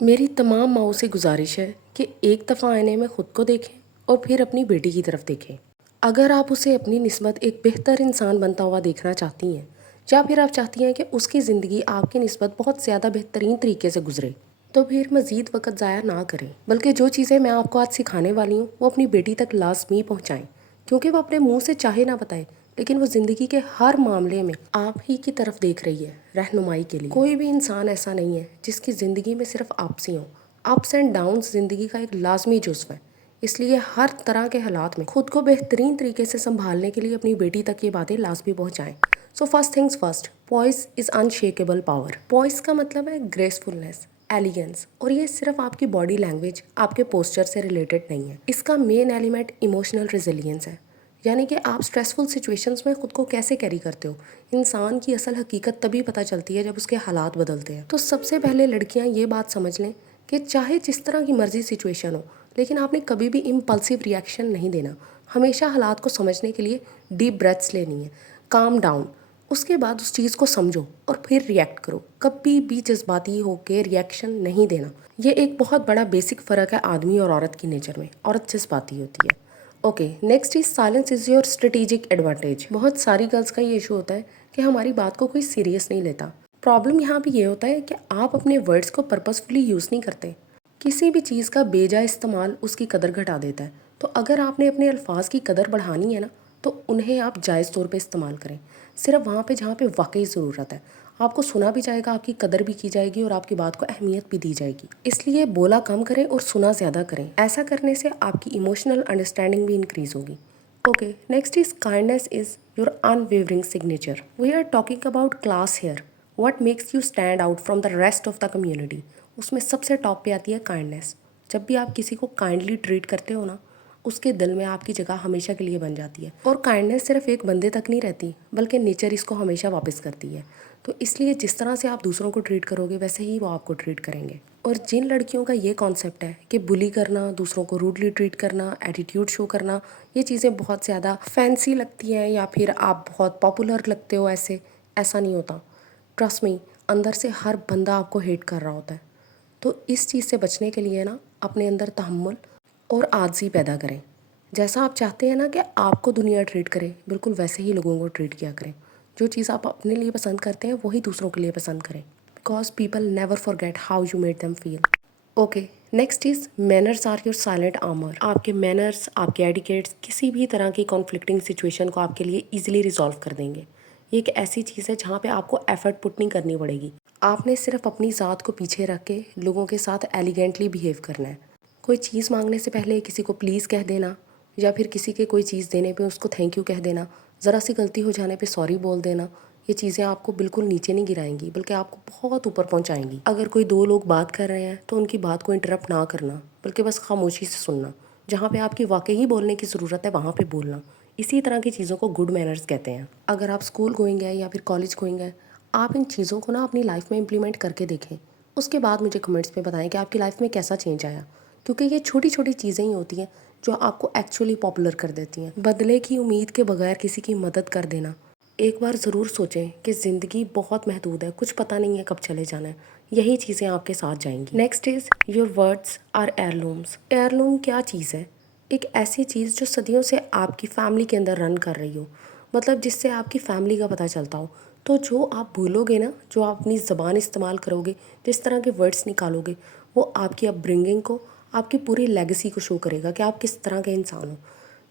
मेरी तमाम माँओं से गुजारिश है कि एक दफ़ा आईने में ख़ुद को देखें और फिर अपनी बेटी की तरफ देखें। अगर आप उसे अपनी निस्बत एक बेहतर इंसान बनता हुआ देखना चाहती हैं या फिर आप चाहती हैं कि उसकी ज़िंदगी आपकी निस्बत बहुत ज़्यादा बेहतरीन तरीके से गुजरे, तो फिर मज़ीद वक्त ज़ाया ना करें, बल्कि जो चीज़ें मैं आपको आज सिखाने वाली हूँ वो अपनी बेटी तक लाजमी पहुँचाएँ। क्योंकि वो अपने मुँह से चाहे ना बताए, लेकिन वो ज़िंदगी के हर मामले में आप ही की तरफ देख रही है रहनुमाई के लिए। कोई भी इंसान ऐसा नहीं है जिसकी ज़िंदगी में सिर्फ आपसी हों। अप्स एंड डाउन्स ज़िंदगी का एक लाजमी जुज़्व है। इसलिए हर तरह के हालात में खुद को बेहतरीन तरीके से संभालने के लिए अपनी बेटी तक ये बातें लाजमी पहुँचाएँ। So first things first, poise is unshakeable power. Poise का मतलब है ग्रेसफुलनेस, एलिगेंस, और ये सिर्फ आपकी बॉडी लैंग्वेज, आपके पोस्चर से रिलेटेड नहीं है। इसका मेन एलिमेंट इमोशनल रेजिलियंस है, यानी कि आप स्ट्रेसफुल सिचुएशंस में खुद को कैसे कैरी करते हो। इंसान की असल हकीकत तभी पता चलती है जब उसके हालात बदलते हैं। तो सबसे पहले लड़कियां ये बात समझ लें कि चाहे जिस तरह की मर्जी सिचुएशन हो, लेकिन आपने कभी भी इम्पल्सिव रिएक्शन नहीं देना। हमेशा हालात को समझने के लिए डीप ब्रेथ्स लेनी है, काम डाउन, उसके बाद उस चीज़ को समझो और फिर रिएक्ट करो। कभी भी जज्बाती होकर रिएक्शन नहीं देना। ये एक बहुत बड़ा बेसिक फ़र्क है आदमी और औरत की नेचर में। औरत जज्बाती होती है। Okay, next is silence is your strategic advantage. बहुत सारी गर्ल्स का ये इशू होता है कि हमारी बात को कोई सीरियस नहीं लेता। प्रॉब्लम यहाँ भी ये होता है कि आप अपने वर्ड्स को पर्पसफुली यूज़ नहीं करते। किसी भी चीज़ का बेजा इस्तेमाल उसकी कदर घटा देता है। तो अगर आपने अपने अल्फाज की कदर बढ़ानी है ना, तो उन्हें आप जायज़ तौर पे इस्तेमाल करें। सिर्फ वहाँ पे जहाँ पे वाकई ज़रूरत है। आपको सुना भी जाएगा, आपकी कदर भी की जाएगी और आपकी बात को अहमियत भी दी जाएगी। इसलिए बोला कम करें और सुना ज़्यादा करें। ऐसा करने से आपकी इमोशनल अंडरस्टैंडिंग भी इंक्रीज़ होगी। Okay, next is kindness is your unwavering signature. We are talking about class here, what makes you stand out from the rest of the community. उसमें सबसे टॉप पे आती है काइंडनेस। जब भी आप किसी को काइंडली ट्रीट करते हो ना, उसके दिल में आपकी जगह हमेशा के लिए बन जाती है। और काइंडनेस सिर्फ एक बंदे तक नहीं रहती, बल्कि नेचर इसको हमेशा वापस करती है। तो इसलिए जिस तरह से आप दूसरों को ट्रीट करोगे, वैसे ही वो आपको ट्रीट करेंगे। और जिन लड़कियों का ये कॉन्सेप्ट है कि बुली करना, दूसरों को रूडली ट्रीट करना, एटीट्यूड शो करना, ये चीज़ें बहुत ज़्यादा फैंसी लगती हैं या फिर आप बहुत पॉपुलर लगते हो, ऐसा नहीं होता। ट्रस्ट मी, अंदर से हर बंदा आपको हेट कर रहा होता है। तो इस चीज़ से बचने के लिए ना, अपने अंदर तहम्मुल और आजिज़ी पैदा करें। जैसा आप चाहते हैं ना कि आपको दुनिया ट्रीट करे, बिल्कुल वैसे ही लोगों को ट्रीट किया करें। जो चीज़ आप अपने लिए पसंद करते हैं वही दूसरों के लिए पसंद करें। Because people never forget how you made them feel. Okay, next is manners are your silent armour. आपके मैनर्स, आपके एडिकेट्स किसी भी तरह की कॉन्फ्लिक्टिंग सिचुएशन को आपके लिए ईजिली रिजॉल्व कर देंगे। ये एक ऐसी चीज़ है जहाँ पे आपको एफर्ट पुट नहीं करनी पड़ेगी। आपने सिर्फ अपनी ज़ात को पीछे रख के लोगों के साथ एलिगेंटली बिहेव करना है। कोई चीज़ मांगने से पहले किसी को प्लीज़ कह देना, या फिर किसी के कोई चीज़ देने पे उसको थैंक यू कह देना, ज़रा सी गलती हो जाने पे सॉरी बोल देना, ये चीज़ें आपको बिल्कुल नीचे नहीं गिराएंगी, बल्कि आपको बहुत ऊपर पहुंचाएंगी। अगर कोई दो लोग बात कर रहे हैं तो उनकी बात को इंटरप्ट ना करना, बल्कि बस खामोशी से सुनना। जहाँ पे आपकी वाकई ही बोलने की ज़रूरत है वहाँ पे बोलना। इसी तरह की चीज़ों को गुड मैनर्स कहते हैं। अगर आप स्कूल गोइंग है या फिर कॉलेज गोइंग है, आप इन चीज़ों को ना अपनी लाइफ में इम्प्लीमेंट करके देखें। उसके बाद मुझे कमेंट्स में बताएं कि आपकी लाइफ में कैसा चेंज आया। क्योंकि ये छोटी छोटी चीज़ें ही होती हैं जो आपको एक्चुअली पॉपुलर कर देती हैं। बदले की उम्मीद के बगैर किसी की मदद कर देना। एक बार ज़रूर सोचें कि ज़िंदगी बहुत महदूद है, कुछ पता नहीं है कब चले जाना है। यही चीज़ें आपके साथ जाएंगी। Next is your words are heirlooms. Heirloom क्या चीज़ है? एक ऐसी चीज़ जो सदियों से आपकी फैमिली के अंदर रन कर रही हो, मतलब जिससे आपकी फैमिली का पता चलता हो। तो जो आप भूलोगे ना, जो आप अपनी ज़बान इस्तेमाल करोगे, जिस तरह के वर्ड्स निकालोगे, वो आपकी अपब्रिंगिंग को, आपकी पूरी लेगेसी को शो करेगा कि आप किस तरह के इंसान हो।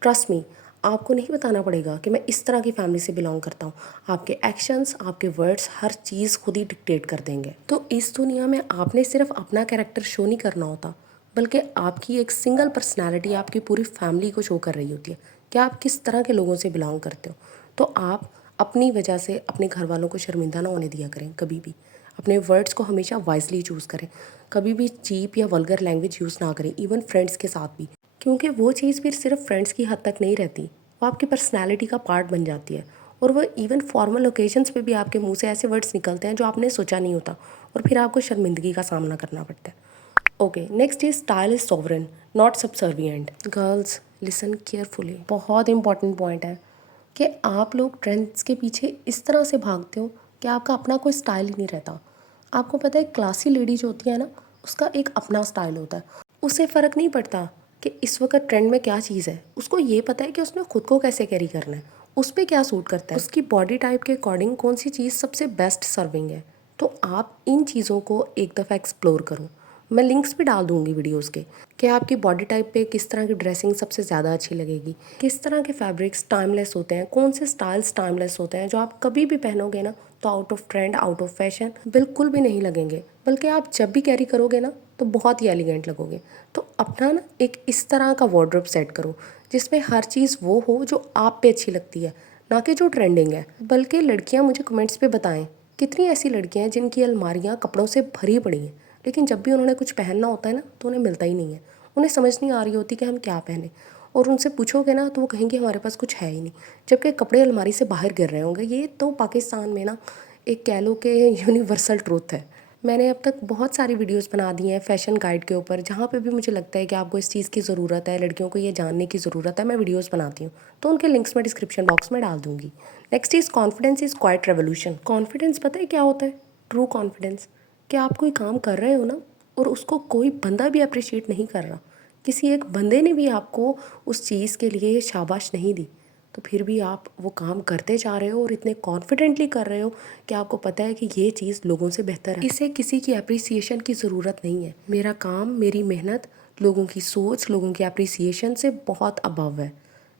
ट्रस्ट मी, आपको नहीं बताना पड़ेगा कि मैं इस तरह की फैमिली से बिलोंग करता हूँ। आपके एक्शंस, आपके वर्ड्स, हर चीज़ खुद ही डिक्टेट कर देंगे। तो इस दुनिया में आपने सिर्फ अपना कैरेक्टर शो नहीं करना होता, बल्कि आपकी एक सिंगल पर्सनैलिटी आपकी पूरी फैमिली को शो कर रही होती है कि आप किस तरह के लोगों से बिलोंग करते हो। तो आप अपनी वजह से अपने घर वालों को शर्मिंदा ना होने दिया करें कभी भी। अपने वर्ड्स को हमेशा वाइजली चूज़ करें। कभी भी चीप या वल्गर लैंग्वेज यूज़ ना करें, इवन फ्रेंड्स के साथ भी। क्योंकि वो चीज़ फिर सिर्फ फ्रेंड्स की हद तक नहीं रहती, वो आपकी पर्सनैलिटी का पार्ट बन जाती है। और वो इवन फॉर्मल ओकेजन्स पे भी आपके मुंह से ऐसे वर्ड्स निकलते हैं जो आपने सोचा नहीं होता, और फिर आपको शर्मिंदगी का सामना करना पड़ता है। Okay, next is style is sovereign not subservient. Girls listen carefully, बहुत इंपॉर्टेंट पॉइंट है कि आप लोग ट्रेंड्स के पीछे इस तरह से भागते हो कि आपका अपना कोई स्टाइल ही नहीं रहता। आपको पता है क्लासी लेडी जो होती है ना, उसका एक अपना स्टाइल होता है। उसे फ़र्क नहीं पड़ता कि इस वक्त ट्रेंड में क्या चीज़ है, उसको ये पता है कि उसने खुद को कैसे कैरी करना है, उस पर क्या सूट करता है, उसकी बॉडी टाइप के अकॉर्डिंग कौन सी चीज़ सबसे बेस्ट सर्विंग है। तो आप इन चीज़ों को एक दफ़ा एक्सप्लोर करो। मैं लिंक्स भी डाल दूंगी वीडियोस के कि आपकी बॉडी टाइप पे किस तरह की ड्रेसिंग सबसे ज़्यादा अच्छी लगेगी, किस तरह के फैब्रिक्स टाइमलेस होते हैं, कौन से स्टाइल्स टाइमलेस होते हैं जो आप कभी भी पहनोगे ना तो out of trend out of fashion बिल्कुल भी नहीं लगेंगे, बल्कि आप जब भी कैरी करोगे ना तो बहुत ही एलिगेंट लगोगे। तो अपना ना एक इस तरह का वार्डरोब सेट करो जिसमें हर चीज़ वो हो जो आप पे अच्छी लगती है, ना कि जो ट्रेंडिंग है। बल्कि लड़कियां मुझे कमेंट्स पे बताएं कितनी ऐसी लड़कियां हैं जिनकी अलमारियां कपड़ों से भरी पड़ी हैं, लेकिन जब भी उन्होंने कुछ पहनना होता है ना तो उन्हें मिलता ही नहीं है। उन्हें समझ नहीं आ रही होती कि हम क्या पहने, और उनसे पूछोगे ना तो वो कहेंगे हमारे पास कुछ है ही नहीं, जबकि कपड़े अलमारी से बाहर गिर रहे होंगे। ये तो पाकिस्तान में ना एक कह लो कि यूनिवर्सल ट्रूथ है। मैंने अब तक बहुत सारी वीडियोस बना दी हैं फैशन गाइड के ऊपर, जहाँ पे भी मुझे लगता है कि आपको इस चीज़ की ज़रूरत है, लड़कियों को ये जानने की ज़रूरत है, मैं वीडियोस बनाती हूँ। तो उनके लिंक्स मैं डिस्क्रिप्शन बॉक्स में डाल दूँगी। Next is confidence is quite revolution. Confidence पता है क्या होता है? True confidence. कि आप कोई काम कर रहे हो ना और उसको कोई बंदा भी अप्रिशिएट नहीं कर रहा, किसी एक बंदे ने भी आपको उस चीज़ के लिए शाबाश नहीं दी, तो फिर भी आप वो काम करते जा रहे हो और इतने कॉन्फिडेंटली कर रहे हो कि आपको पता है कि ये चीज़ लोगों से बेहतर है। इसे किसी की अप्रिसिएशन की ज़रूरत नहीं है। मेरा काम, मेरी मेहनत, लोगों की सोच, लोगों की अप्रिसिएशन से बहुत अबव है।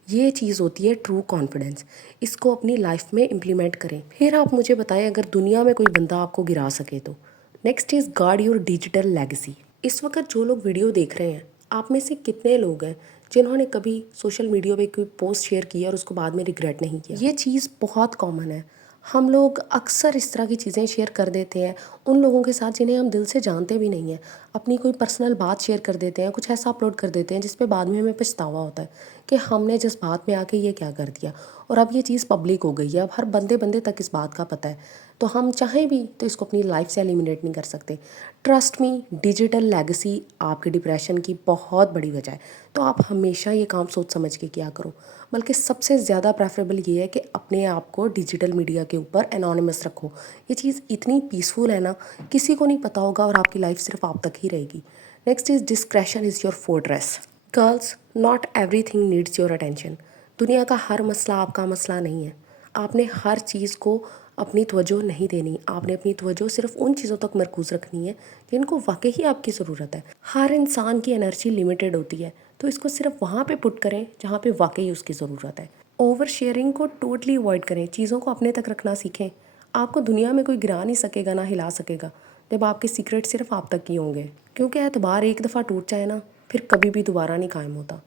ये चीज़ होती है ट्रू कॉन्फिडेंस। इसको अपनी लाइफ में इम्प्लीमेंट करें। फिर आप मुझे बताएं अगर दुनिया में कोई बंदा आपको गिरा सके तो। Next is guard your digital legacy. इस वक्त जो लोग वीडियो देख रहे हैं, आप में से कितने लोग हैं जिन्होंने कभी सोशल मीडिया पे कोई पोस्ट शेयर किया और उसको बाद में रिग्रेट नहीं किया? ये चीज़ बहुत कॉमन है। हम लोग अक्सर इस तरह की चीज़ें शेयर कर देते हैं उन लोगों के साथ जिन्हें हम दिल से जानते भी नहीं हैं। अपनी कोई पर्सनल बात शेयर कर देते हैं, कुछ ऐसा अपलोड कर देते हैं जिस पे बाद में हमें पछतावा होता है कि हमने जिस बात में आके ये क्या कर दिया। और अब ये चीज़ पब्लिक हो गई है, अब हर बंदे बंदे तक इस बात का पता है। तो हम चाहें भी तो इसको अपनी लाइफ से एलिमिनेट नहीं कर सकते। ट्रस्ट मी, डिजिटल लेगेसी आपके डिप्रेशन की बहुत बड़ी वजह है। तो आप हमेशा ये काम सोच समझ के किया करो। बल्कि सबसे ज़्यादा प्रेफरेबल ये है कि अपने आप को डिजिटल मीडिया के ऊपर एनोनिमस रखो। ये चीज़ इतनी पीसफुल है ना, किसी को नहीं पता होगा और आपकी लाइफ सिर्फ आप तक ही रहेगी। Next is discretion is your fortress. Girls, not everything needs your attention. दुनिया का हर मसला आपका मसला नहीं है। आपने हर चीज़ को अपनी तवज्जो नहीं देनी। आपने अपनी तवज्जो सिर्फ उन चीज़ों तक मरकूज़ रखनी है जिनको वाकई ही आपकी ज़रूरत है। हर इंसान की एनर्जी लिमिटेड होती है, तो इसको सिर्फ वहाँ पे पुट करें जहाँ पे वाकई उसकी ज़रूरत है। ओवर शेयरिंग को टोटली अवॉइड करें। चीज़ों को अपने तक रखना सीखें। आपको दुनिया में कोई गिरा नहीं सकेगा, ना हिला सकेगा, जब आपके सीक्रेट सिर्फ आप तक ही होंगे। क्योंकि एतबार एक दफ़ा टूट जाए ना, फिर कभी भी दोबारा नहीं कायम होता।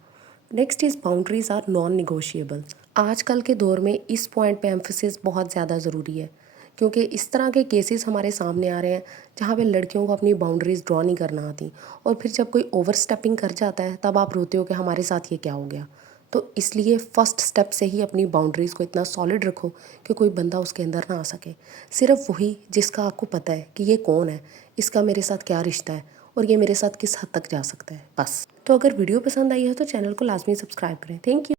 Next is boundaries are non negotiable. आजकल के दौर में इस पॉइंट पे एम्फेसिस बहुत ज़्यादा ज़रूरी है, क्योंकि इस तरह के केसेस हमारे सामने आ रहे हैं जहाँ पे लड़कियों को अपनी बाउंड्रीज़ ड्रॉ नहीं करना आती, और फिर जब कोई ओवर स्टेपिंग कर जाता है तब आप रोते हो कि हमारे साथ ये क्या हो गया। तो इसलिए फ़र्स्ट स्टेप से ही अपनी बाउंड्रीज़ को इतना सॉलिड रखो कि कोई बंदा उसके अंदर ना आ सके। सिर्फ वही जिसका आपको पता है कि ये कौन है, इसका मेरे साथ क्या रिश्ता है और ये मेरे साथ किस हद तक जा सकता है, बस। तो अगर वीडियो पसंद आई है तो चैनल को लाजमी सब्सक्राइब करें। Thank you.